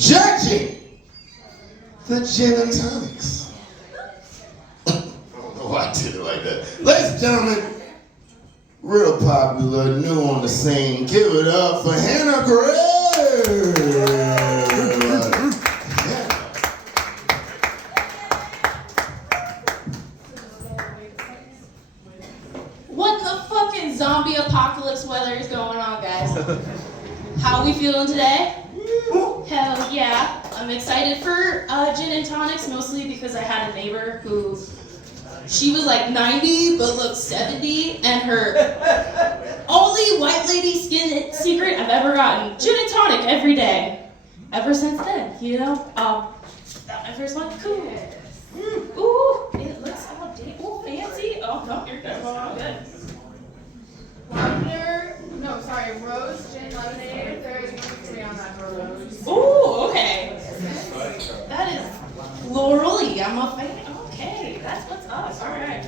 judging the gin and tonics. I don't know why I did it like that. Ladies and gentlemen, real popular, new on the scene. Give it up for Hannah Gray. What the fucking zombie apocalypse weather is going on, guys? How we feeling today? Hell yeah. I'm excited for gin and tonics, mostly because I had a neighbor who, she was like 90 but looked 70, and her only white lady skin secret I've ever gotten, gin and tonic every day. Ever since then, you know? That my first one, cool. Ooh, it looks all ooh, fancy. Oh, no, you're good. Oh, good. Rose gin lemonade. There's 3 on that for Rose. Ooh, okay. That is florally. I'm a fan. Okay, that's what's up. All right.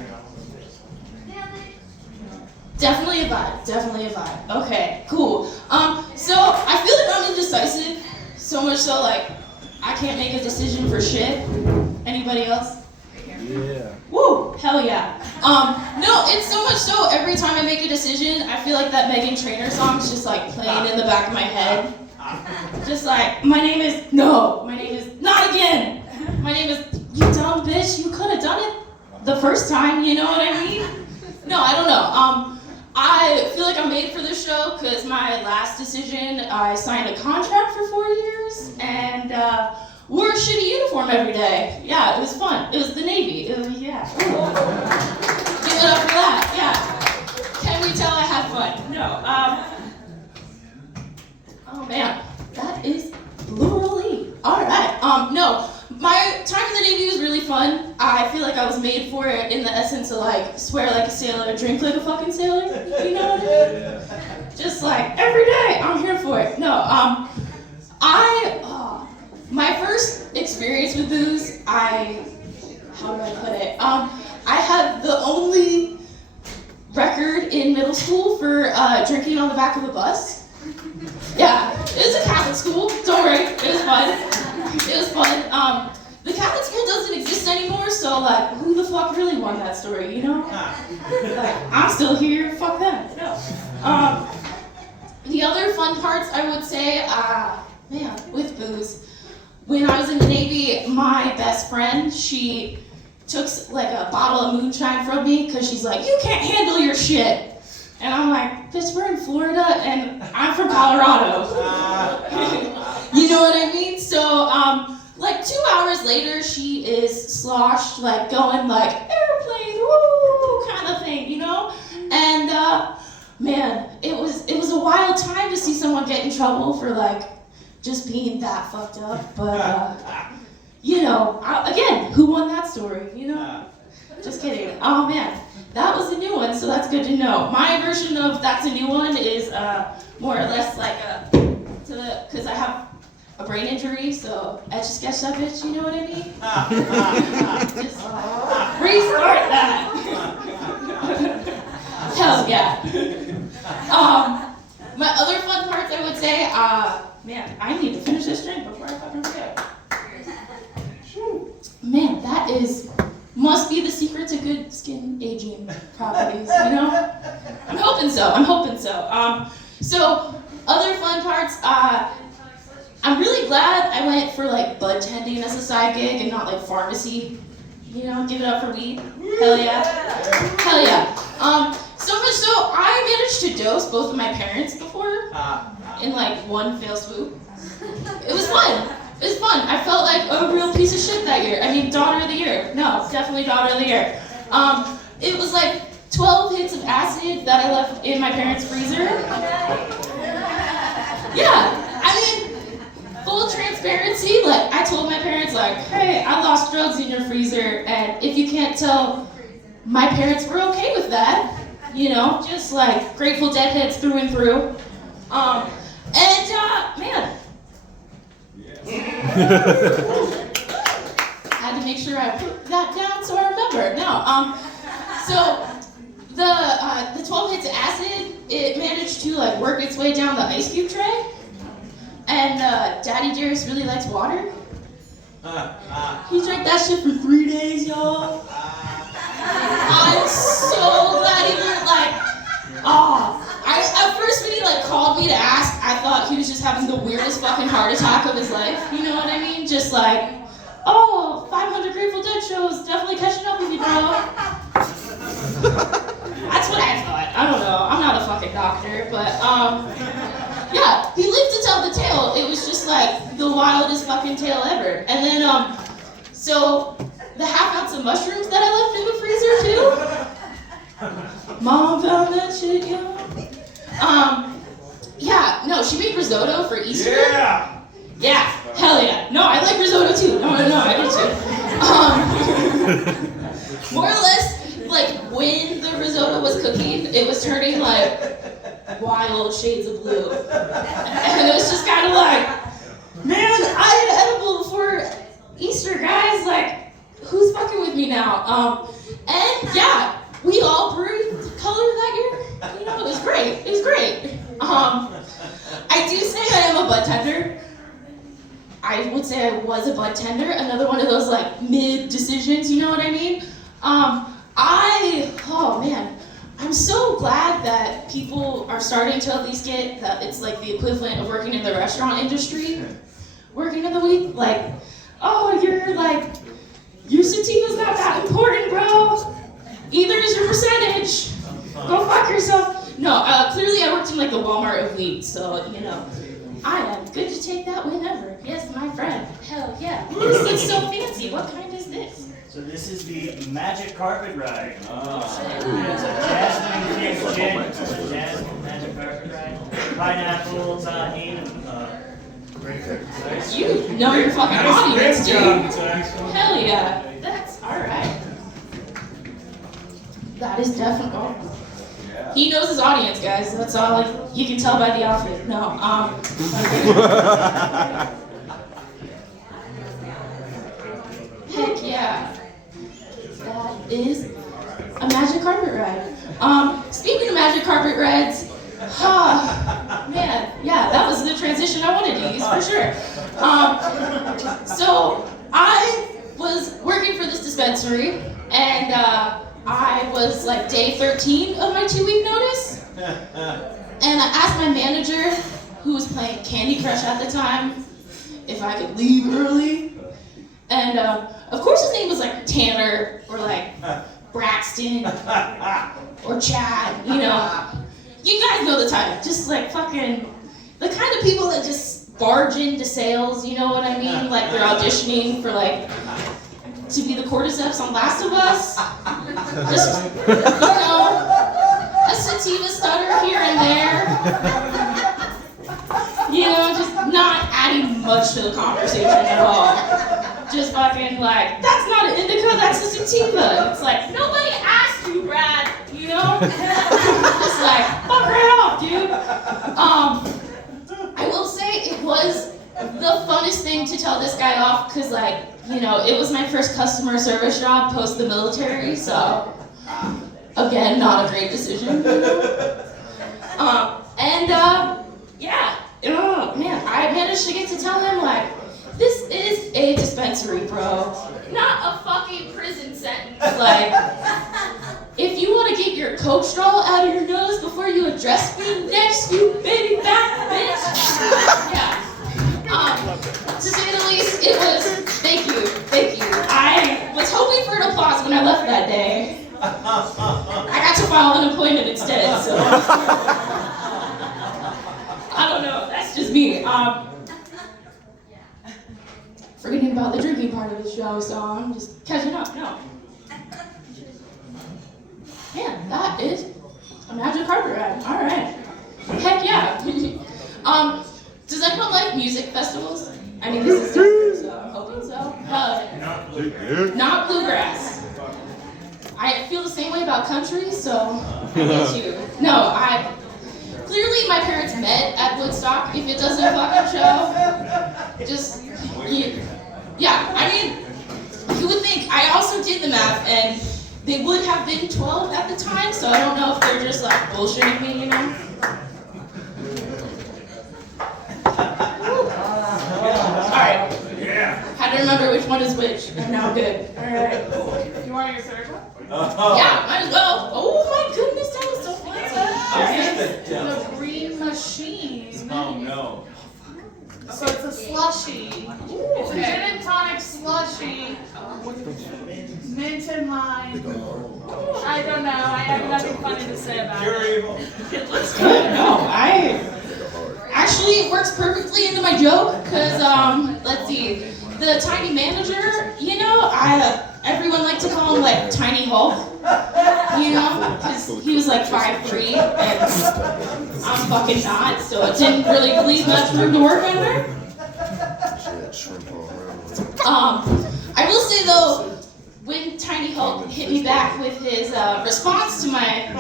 Definitely a vibe. Definitely a vibe. Okay, cool. So I feel like I'm indecisive. So much so, like, I can't make a decision for shit. Anybody else? Yeah. Woo! Hell yeah. No, it's so much so every time I make a decision, I feel like that Meghan Trainor song's just like playing in the back of my head. Just like, my name is not again. My name is, you dumb bitch, you could have done it the first time, you know what I mean? No, I don't know. I feel like I'm made for this show because my last decision, I signed a contract for 4 years and wore a shitty uniform every day. Yeah, it was fun. It was the Navy. It was, yeah. Give it up for that. Yeah. Can we tell I had fun? No. Oh man, that is plurally. All right. No, my time in the Navy was really fun. I feel like I was made for it in the essence of like swear like a sailor, drink like a fucking sailor. You know what I mean? Just like every day, I'm here for it. No. My first experience with booze, how do I put it? I had the only record in middle school for drinking on the back of a bus. Yeah, it was a Catholic school, don't worry, it was fun. It was fun. The Catholic school doesn't exist anymore, so like, who the fuck really won that story, you know? Like, I'm still here, fuck them. No. The other fun parts, I would say, man, with booze. When I was in the Navy, my best friend, she took like a bottle of moonshine from me because she's like, you can't handle your shit. And I'm like, bitch, we're in Florida and I'm from Colorado. You know what I mean? So, like 2 hours later, she is sloshed, like going like, airplane, woo, kind of thing, you know? And, man, it was a wild time to see someone get in trouble for like, just being that fucked up, but, you know, again, who won that story, you know? Just kidding. Oh man, that was a new one, so that's good to know. My version of that's a new one is more or less like because I have a brain injury, so etch a sketch that bitch, you know what I mean? Just restart that. Hell yeah. My other fun parts, I would say, man, I need to finish this drink before I fucking forget. Man, that must be the secret to good skin aging properties, you know? I'm hoping so. So, other fun parts, I'm really glad I went for like bud tending as a side gig and not like pharmacy. You know, give it up for weed. Hell yeah. Hell yeah. So much so, I managed to dose both of my parents before in like one fell swoop. It was fun. It was fun. I felt like a real piece of shit that year. I mean, daughter of the year. No, definitely daughter of the year. It was like 12 hits of acid that I left in my parents' freezer. Yeah, I mean, full transparency, like I told my parents like, hey, I lost drugs in your freezer, and if you can't tell, my parents were okay with that. You know, just like Grateful Dead heads through and through. Man. Had to make sure I put that down so I remember. No, so the 12 hits of acid, it managed to like work its way down the ice cube tray. And Daddy Dearest really likes water. He drank that shit for 3 days, y'all. I'm so glad he learned, like, at first when he like called me to ask, I thought he was just having the weirdest fucking heart attack of his life. You know what I mean? Just like, 500 Grateful Dead shows, definitely catching up with you, bro. That's what I thought. I don't know. I'm not a fucking doctor, but yeah, he lived to tell the tale. It was just like the wildest fucking tale ever. And then so the half ounce of mushrooms that I left in the freezer too. Mom found that shit, yo. Yeah, no, she made risotto for Easter. Yeah, hell yeah. No, I like risotto too. No, I do too. More or less, like when the risotto was cooking, it was turning like wild shades of blue. And it was just kind of like, man, I ate an edible before Easter, guys. Like, who's fucking with me now? And yeah, we all brewed color that year. You know, it was great. I do say I am a bud tender. I would say I was a bud tender. Another one of those like mid decisions, you know what I mean? I'm so glad that people are starting to at least get that it's like the equivalent of working in the restaurant industry. Working in the week, like, your sativa's not that important, bro. Either is your percentage. Go fuck yourself. No, clearly I worked in like the Walmart of weed, so, you know, I am good to take that whenever. Yes, my friend. Hell yeah. This looks so fancy. What kind is this? So this is the Magic Carpet Ride. It's a jasmine kick gin. It's a jasmine magic carpet ride. Pineapple, tahini, and grapefruit. You know your fucking audience, dude. Actually. Hell yeah. That's alright. That is definitely. He knows his audience, guys. That's all you can tell by the outfit. No, heck yeah. That is a magic carpet ride. Speaking of magic carpet rides, man, yeah, that was the transition I wanted to use for sure. So I was working for this dispensary, and I was like day 13 of my 2-week notice. And I asked my manager, who was playing Candy Crush at the time, if I could leave early. And of course his name was like Tanner, or like Braxton, or Chad, you know. You guys know the type, just like fucking, the kind of people that just barge into sales, you know what I mean? Like they're auditioning for like, to be the cordyceps on Last of Us. Just, you know, a sativa stutter here and there. You know, just not adding much to the conversation at all. Just fucking like, that's not an indica, that's a sativa. It's like, nobody asked you, Brad, you know? Just like, fuck right off, dude. I will say it was the funnest thing to tell this guy off, because like, you know, it was my first customer service job post the military, so again, not a great decision. I managed to get to tell him like, this is a dispensary, bro, not a fucking prison sentence. Like, if you want to get your Coke straw out of your nose before you address me next, you baby back bitch. Yeah. To say the least, it was, thank you. I was hoping for an applause when I left that day. I got to file unemployment instead, so. I don't know, that's just me. Forgetting about the drinking part of the show, so I'm just catching up, no. Man, that is a magic carpet ride, all right. Heck yeah. Does anyone like music festivals? I mean, this is different, so I'm hoping so. Not bluegrass. I feel the same way about country, so I get you. No, clearly my parents met at Woodstock, if it doesn't fucking show. Just, yeah, I mean, you would think, I also did the math, and they would have been 12 at the time, so I don't know if they're just like bullshitting me, you know? to remember which one is which. I'm now good. Alright. You want your third one? Yeah, might as well. Oh my goodness, that was so fun. The green machine. Oh no. So it's a slushy. It's a gin and tonic slushy. Mint and lime. I don't know. I have nothing funny to say about Pure it. evil. It looks good. No, actually it works perfectly into my joke because let's see, the tiny manager, you know, everyone liked to call him like Tiny Hulk, you know, because he was like 5'3", and I'm fucking not, so it didn't really leave much room to work under. I will say though, when Tiny Hulk hit me back with his response to my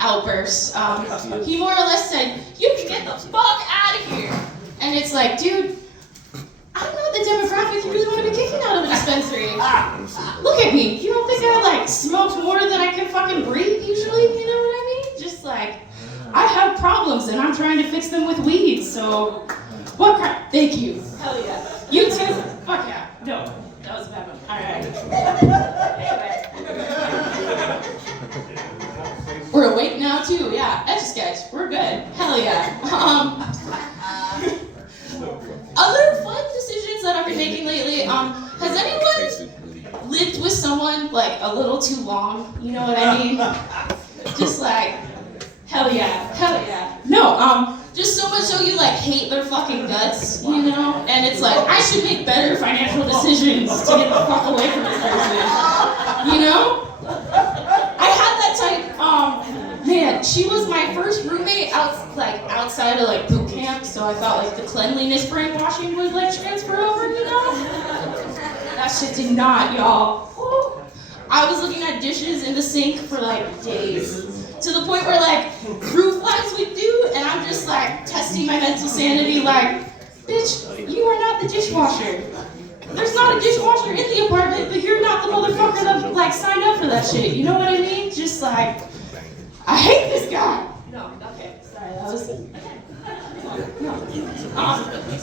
outburst, he more or less said, "You can get the fuck out of here." And it's like, dude, I'm not the demographic you really want to be kicking out of a dispensary. Look at me. You don't think I like smoke more than I can fucking breathe usually? You know what I mean? Just like, I have problems and I'm trying to fix them with weed, so what crap? Thank you. Hell yeah. You too? Fuck yeah. No, that was a bad one. Alright. Anyway. We're awake now too, yeah. Etch-a-sketch. We're good. Hell yeah. Other fun decisions that I've been making lately, has anyone lived with someone like a little too long? You know what I mean? Just like, hell yeah, hell yeah. No, just so much so you like hate their fucking guts, you know? And it's like, I should make better financial decisions to get the fuck away from this person. You know? I had that type, man, she was my first roommate outside of like boot camp, so I thought like the cleanliness brainwashing would like transfer over, you know? That shit did not, y'all. I was looking at dishes in the sink for like days. To the point where like roof lights would do, and I'm just like testing my mental sanity like, bitch, you are not the dishwasher. There's not a dishwasher in the apartment, but you're not the motherfucker that like signed up for that shit. You know what I mean? Just like, I hate this guy. No, okay, sorry, that was.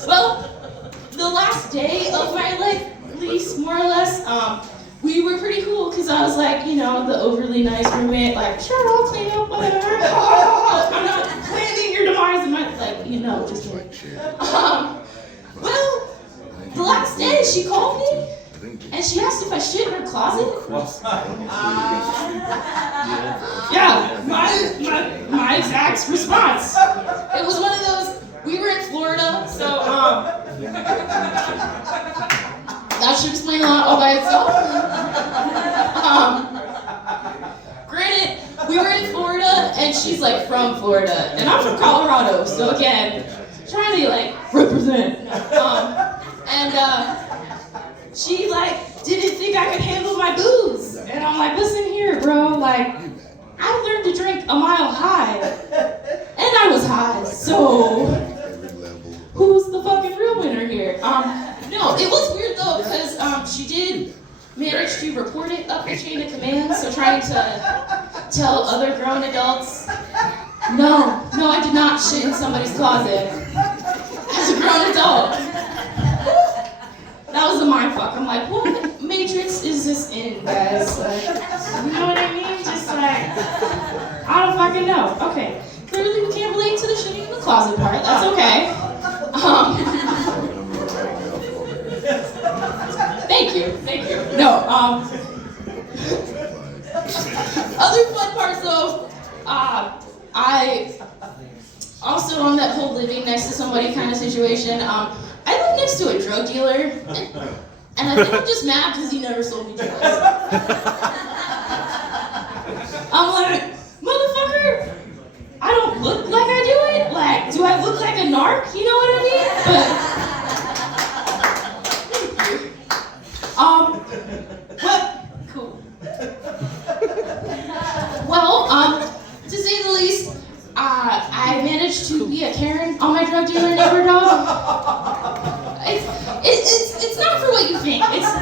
Well, the last day of my like lease, more or less, we were pretty cool because I was like, you know, the overly nice roommate, like, sure, I'll clean up, whatever. I'm not planning your demise in my, like, you know, just kidding. Well, the last day she called me and she asked if I shit in her closet. Yeah, my exact response. It was one of those, we were in Florida, so, that should explain a lot all by itself. Granted, we were in Florida, and she's like from Florida, and I'm from Colorado, so again, trying to like represent. She like didn't think I could handle my booze, and I'm like, listen here, bro, like I learned to drink a mile high, and I was high, so who's the fucking real winner here? No, it was weird though, because she did manage to report it up the chain of command, so trying to tell other grown adults, no, I did not shit in somebody's closet as a grown adult. That was a mindfuck. I'm like, what matrix is this in, guys? Like, you know what I mean? Just like, I don't fucking know. Okay, clearly we can't relate to the shitting in the closet part. That's okay. Thank you. No, other fun parts though, I also on that whole living next to somebody kind of situation, I live next to a drug dealer, and I think I'm just mad because he never sold me drugs. I'm like, motherfucker, I don't look like I do it? Like, do I look like a narc? You know what I mean? But, cool. Well, to say the least, I managed to be a Karen on my drug dealer neighbor dog. It's not for what you think. It's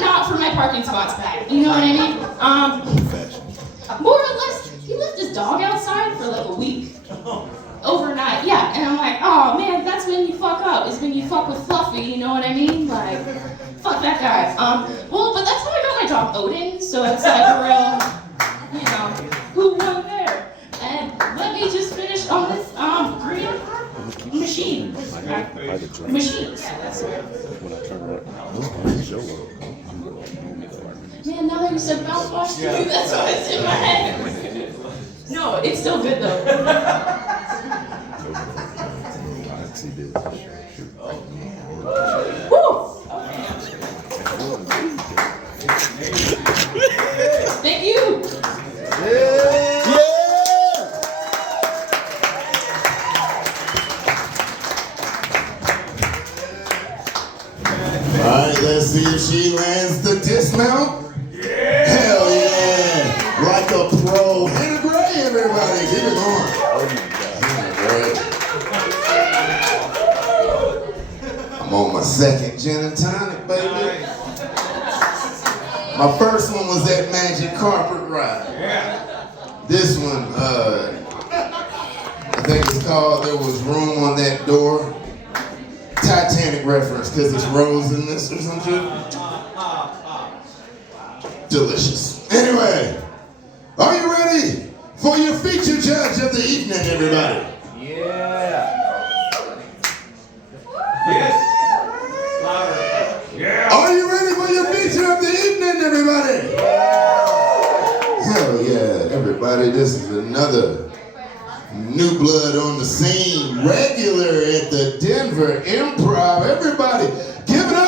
not for my parking spots back. You know what I mean? More or less, he left his dog outside for like a week. Overnight, yeah. And I'm like, oh man, that's when you fuck up. Is when you fuck with Fluffy. You know what I mean? Like, that guy. Well, but that's how I got my dog Odin, so it's like a real, who won there? And let me just finish on this green machine. Machines. Man, now that you said mouthwash, that's what's in my head. No, it's still good though. Woo! Thank you. All right, let's see if she lands the dismount. Hell yeah! Like a pro. Hannah Gray, everybody. Keep it going. Hannah Gray. I'm on my second gin and tonic, baby. My first one was that magic carpet ride. This one, I think it's called There Was Room on That Door. Titanic reference, because it's rose in this or something. Delicious. Anyway, are you ready for your feature judge of the evening, everybody? Yeah. Yes. Louder. Yeah. Are you ready for your feature of the evening, everybody? Hell yeah, everybody. This is another new blood on the scene, regular at the Denver Improv. Everybody, give it up